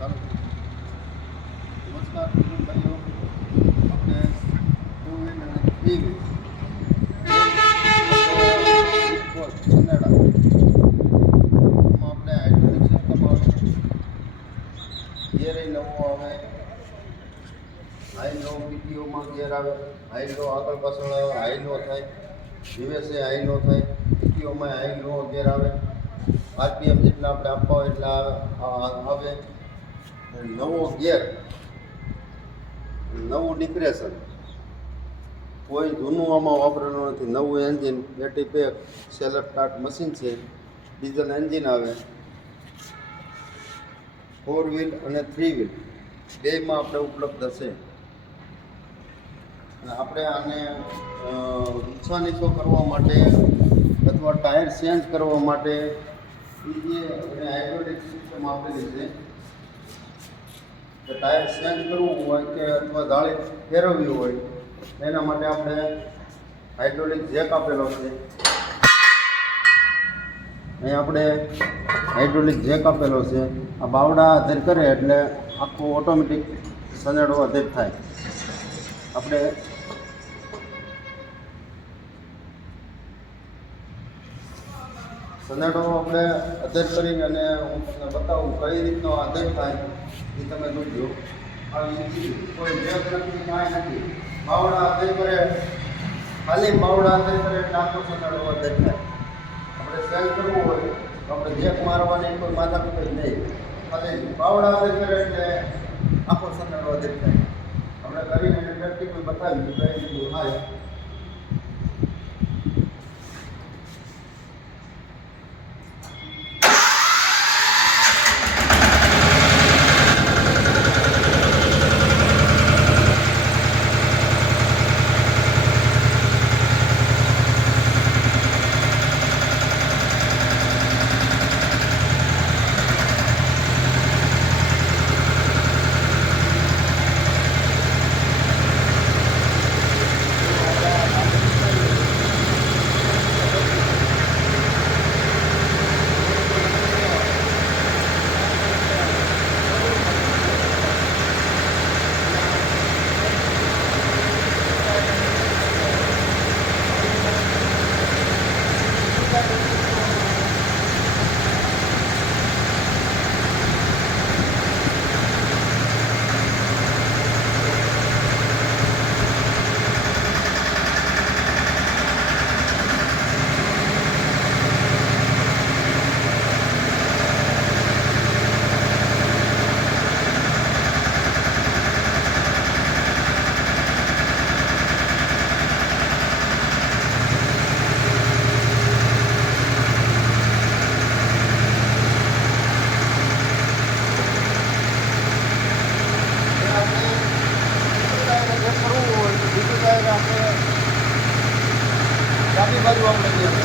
નમસ્કાર ભાઈઓ, આપણે ટુ વ્હીલ અને થ્રી વ્હીલ આપણે હાઇડ્રોલિક સિસ્ટમ આવે ગેર નવો આવે ગેર આવે હાઈ લો આગળ પાછળ આવે હાઈ લો થાય દિવસે હાઈ લો થાય, પીટીઓમાં હાઈ લો ગેર આવે. આરપીએમ જેટલા આપણે આપવા હોય એટલા આવે. નવો ગેર નવું ડિપ્રેશન કોઈ જૂનું આમાં વાપરેલું નથી. નવું એન્જિન બેટરી પેક સેલર સ્ટાર્ટ મશીન છે. ડીઝલ એન્જિન આવે. ફોર વ્હીલ અને થ્રી વ્હીલ બેમાં આપણે ઉપલબ્ધ છે આપણે આને નીચો કરવા માટે અથવા ટાયર ચેન્જ કરવા માટે જે હાઇડ્રોલિક સિસ્ટમ આપેલી છે ટાયર ચેન્જ કરવું હોય કે અથવા જાળી ફેરવવી હોય, એના માટે આપણે હાઇડ્રોલિક જેક આપેલો છે. અહીં આપણે હાઇડ્રોલિક જેક આપેલો છે. આ બાવડા અધેર કરે એટલે આખું ઓટોમેટિક સનેડો અધેર થાય. આપણે સનેડો આપણે અધેર કરીને અને હું તમને બતાવું કઈ રીતનો અધેર થાય. એ તમે જોજો આવી કોઈ જેક નથી કાંઈ નથી. બાવડા અધેર કરે, ખાલી બાવડા અધેર કરે આખો સનેડો અધેર આપણે સેલ કરવું હોય, તો આપણે જેક મારવાની કોઈ માથાકૂટ જ નહીં. ખાલી બાવડા અધેર કરે એટલે આખો અધેર થાય આપણે કરીને પ્રેક્ટિકલ બતાવી કઈ રીતનું രൂപ മുടക്കിയാണ്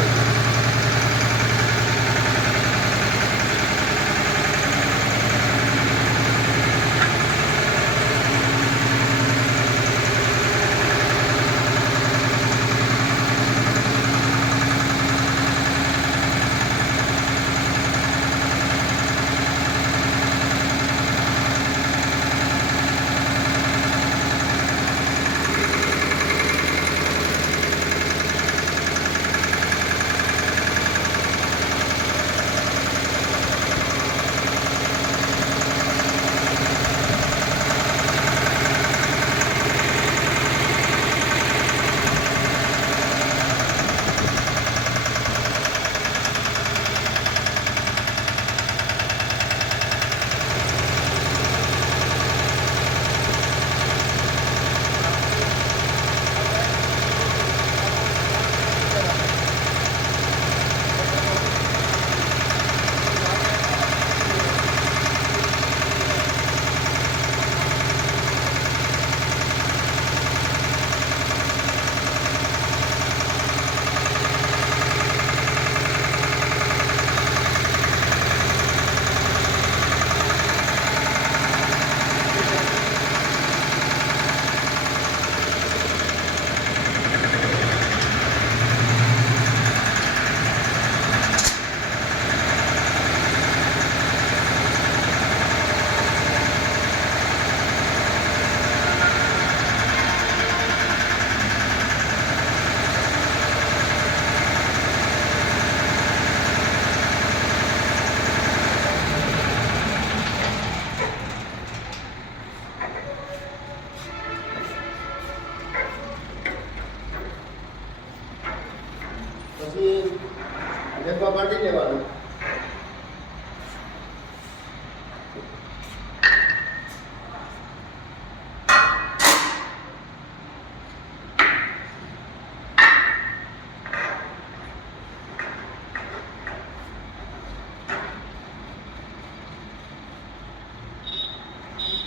લેવાનું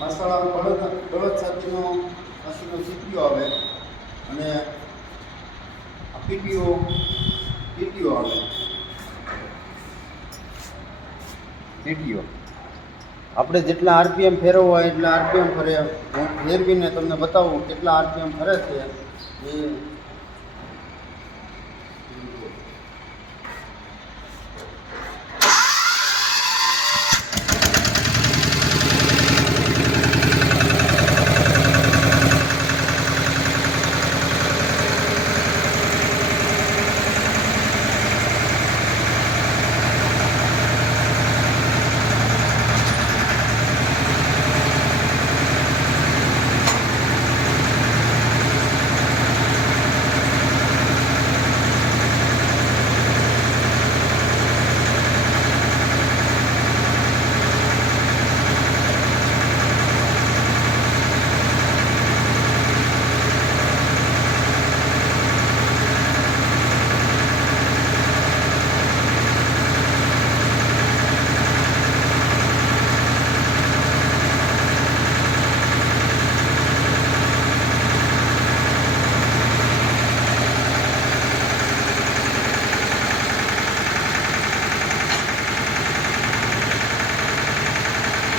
મસાલાનો બળદ બળદ સાથેનો મસીનો સીપીઓ આવે અને પીટીઓ પીટીઓ આવે. પીટીઓ આપણે જેટલા આરપીએમ ફેરવવા એટલા આરપીએમ ફરે. હું ફેરવીને તમને બતાવું કેટલા આરપીએમ ફરે છે. એ